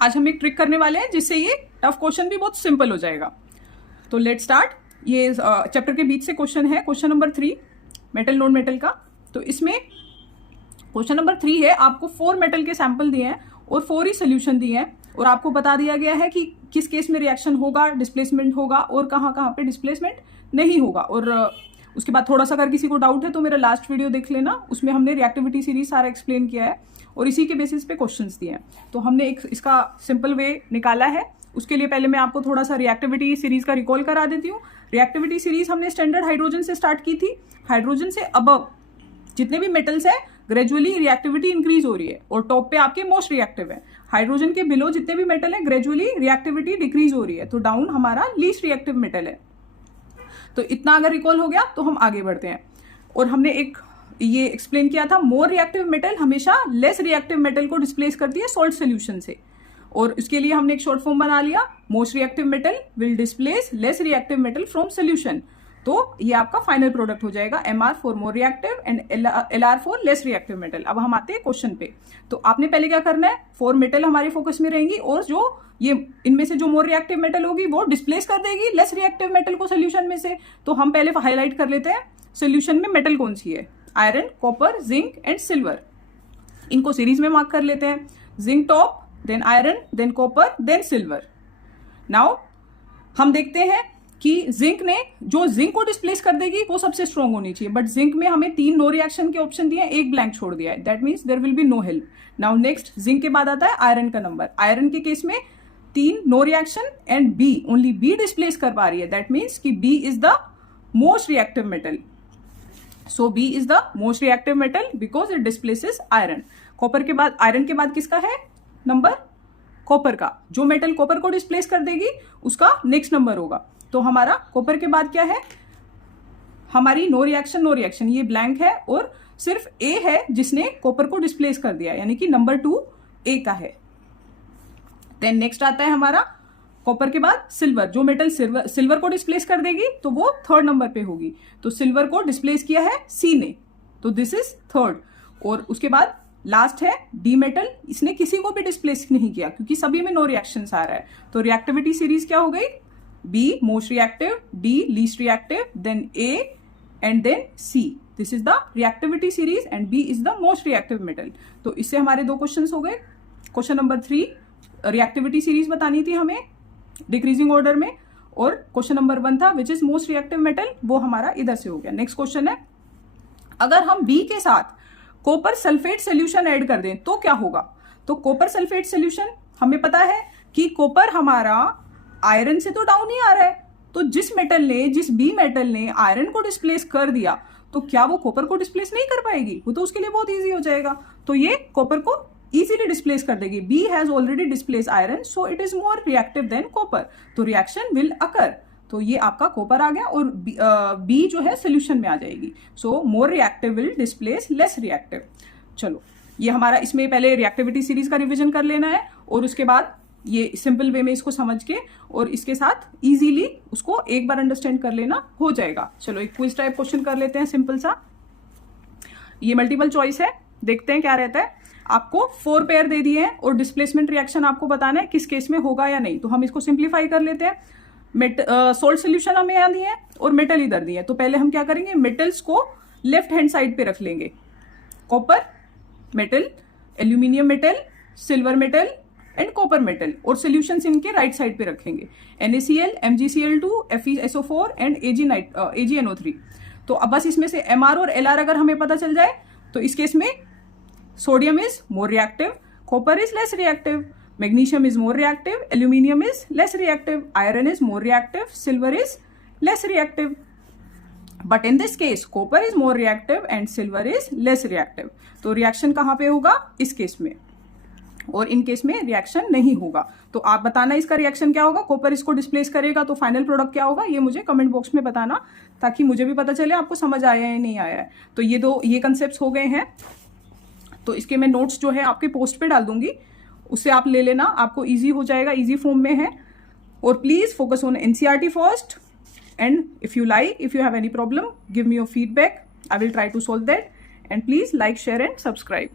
आज हम एक ट्रिक करने वाले हैं जिससे ये टफ क्वेश्चन भी बहुत सिंपल हो जाएगा। तो लेट स्टार्ट। ये चैप्टर के बीच से क्वेश्चन है, question number 3 metal non metal का। तो इसमें क्वेश्चन नंबर 3 है, आपको 4 मेटल के सैंपल दिए हैं और 4 ही सोल्यूशन दिए हैं और आपको बता दिया गया है कि किस केस में रिएक्शन होगा, डिस्प्लेसमेंट होगा और कहाँ कहाँ पे डिस्प्लेसमेंट नहीं होगा। और उसके बाद थोड़ा सा अगर किसी को डाउट है तो मेरा लास्ट वीडियो देख लेना, उसमें हमने रिएक्टिविटी सीरीज सारा एक्सप्लेन किया है और इसी के बेसिस पे क्वेश्चंस दिए हैं। तो हमने एक इसका सिंपल वे निकाला है। उसके लिए पहले मैं आपको थोड़ा सा रिएक्टिविटी सीरीज का रिकॉल करा देती हूँ। रिएक्टिविटी सीरीज हमने स्टैंडर्ड हाइड्रोजन से स्टार्ट की थी। हाइड्रोजन से अबव जितने भी मेटल्स है ग्रेजुअली रिएक्टिविटी इंक्रीज हो रही है और टॉप पे आपके मोस्ट रिएक्टिव है। हाइड्रोजन के बिलो जितने भी मेटल है ग्रेजुअली रिएक्टिविटी डिक्रीज हो रही है, तो डाउन हमारा लीस्ट रिएक्टिव मेटल है। तो इतना अगर रिकॉल हो गया तो हम आगे बढ़ते हैं। और हमने एक ये एक्सप्लेन किया था, मोर रिएक्टिव मेटल हमेशा लेस रिएक्टिव मेटल को डिस्प्लेस करती है सॉल्ट सोल्यूशन से। और उसके लिए हमने एक शॉर्ट फॉर्म बना लिया, most reactive metal will displace less reactive metal from solution. तो ये आपका फाइनल प्रोडक्ट हो जाएगा Mr for more reactive and Lr for less reactive metal. अब हम आते हैं क्वेश्चन पे। तो आपने पहले क्या करना है, 4 मेटल हमारे फोकस में रहेंगी और जो ये इनमें से जो मोर रिएक्टिव मेटल होगी वो डिस्प्लेस कर देगी लेस रिएक्टिव मेटल को सोल्यूशन में से। तो हम पहले हाईलाइट कर लेते हैं सोल्यूशन में मेटल कौन सी है, iron, copper, zinc and silver. इनको सीरीज में मार्क कर लेते हैं, zinc top, then iron, then copper, then silver. Now हम देखते हैं कि जिंक ने जो जिंक को डिस्प्लेस कर देगी वो सबसे स्ट्रॉन्ग होनी चाहिए, बट जिंक में हमें 3 नो रिएक्शन के ऑप्शन दिए हैं, एक ब्लैंक छोड़ दिया है, that means there will be no help. Now next zinc के बाद आता है आयरन का नंबर। आयरन के केस में 3 no reaction and B, only B displace कर पा रही है, दैट मीन्स कि B is the most reactive metal. So B is the most reactive metal because it displaces iron. Copper के बाद, आयरन के बाद किसका है नंबर, कॉपर का। जो मेटल कॉपर को डिस्प्लेस कर देगी उसका नेक्स्ट नंबर होगा। तो हमारा कॉपर के बाद क्या है, हमारी नो रिएक्शन, ये ब्लैंक है और सिर्फ ए है जिसने कॉपर को डिस्प्लेस कर दिया, यानी कि नंबर 2 ए का है। देन नेक्स्ट आता है हमारा कॉपर के बाद सिल्वर। जो मेटल सिल्वर को डिस्प्लेस कर देगी तो वो 3rd नंबर पे होगी। तो सिल्वर को डिस्प्लेस किया है सी ने, तो दिस इज 3rd। और उसके बाद लास्ट है डी मेटल, इसने किसी को भी डिस्प्लेस नहीं किया क्योंकि सभी में नो रिएक्शंस आ रहा है। तो रिएक्टिविटी सीरीज क्या हो गई, B most reactive, D least reactive, then A and then C. This is the reactivity series and B is the most reactive metal. तो इससे हमारे 2 क्वेश्चन हो गए। क्वेश्चन नंबर 3 रिएक्टिविटी सीरीज बतानी थी हमें डिक्रीजिंग ऑर्डर में, और क्वेश्चन नंबर 1 था which is most reactive metal, वो हमारा इधर से हो गया। नेक्स्ट क्वेश्चन है, अगर हम बी के साथ कॉपर सल्फेट सोल्यूशन ऐड कर दें तो क्या होगा। तो कॉपर सल्फेट सोल्यूशन हमें पता है कि कॉपर हमारा आयरन से तो डाउन ही आ रहा है, तो जिस बी मेटल ने आयरन को डिस्प्लेस कर दिया तो क्या वो कॉपर को डिस्प्लेस नहीं कर पाएगी, वो तो उसके लिए बहुत इजी हो जाएगा। तो ये कॉपर को इजीली डिस्प्लेस कर देगी। B has already displace iron so it is more reactive than copper, तो रिएक्शन विल अकर। तो ये आपका कॉपर आ गया और बी जो है सोल्यूशन में आ जाएगी। So more reactive will displace less reactive. चलो ये हमारा, इसमें पहले रिएक्टिविटी सीरीज का रिवीजन कर लेना है और उसके बाद ये सिंपल वे में इसको समझ के और इसके साथ इजीली उसको एक बार अंडरस्टैंड कर लेना हो जाएगा। चलो एक क्विज टाइप क्वेश्चन कर लेते हैं सिंपल सा। ये मल्टीपल चॉइस है, देखते हैं क्या रहता है। आपको 4 पेयर दे दिए हैं और डिस्प्लेसमेंट रिएक्शन आपको बताना है किस केस में होगा या नहीं। तो हम इसको सिंप्लीफाई कर लेते हैं। सोल्ट सोल्यूशन हमें यहाँ दिए हैं और मेटल इधर दिए हैं। तो पहले हम क्या करेंगे, मेटल्स को लेफ्ट हैंड साइड पे रख लेंगे, copper metal, aluminium metal, silver metal and copper metal, और सोल्यूशंस इनके राइट साइड पे रखेंगे, NaCl, MgCl2, FeSO4 and AgNO3। तो अब बस इसमें से Mr और Lr अगर हमें पता चल जाए तो इस केस में sodium is more reactive, copper is less reactive, magnesium is more reactive, aluminium is less reactive, iron is more reactive, silver is less reactive. But in this case copper is more reactive and silver is less reactive. तो reaction कहां पे होगा, इस case में, और in case में reaction नहीं होगा। तो आप बताना इसका रिएक्शन क्या होगा। कॉपर इसको डिस्प्लेस करेगा तो फाइनल प्रोडक्ट क्या होगा, ये मुझे कमेंट बॉक्स में बताना ताकि मुझे भी पता चले आपको समझ आया है या नहीं आया है। तो ये कंसेप्ट हो गए हैं। तो इसके मैं नोट्स जो है आपके पोस्ट पे डाल दूंगी, उससे आप ले लेना, आपको इजी हो जाएगा, इजी फॉर्म में है। और please focus on NCERT first, and if you have any problem give me your feedback, I will try to solve that, and please like, share and subscribe.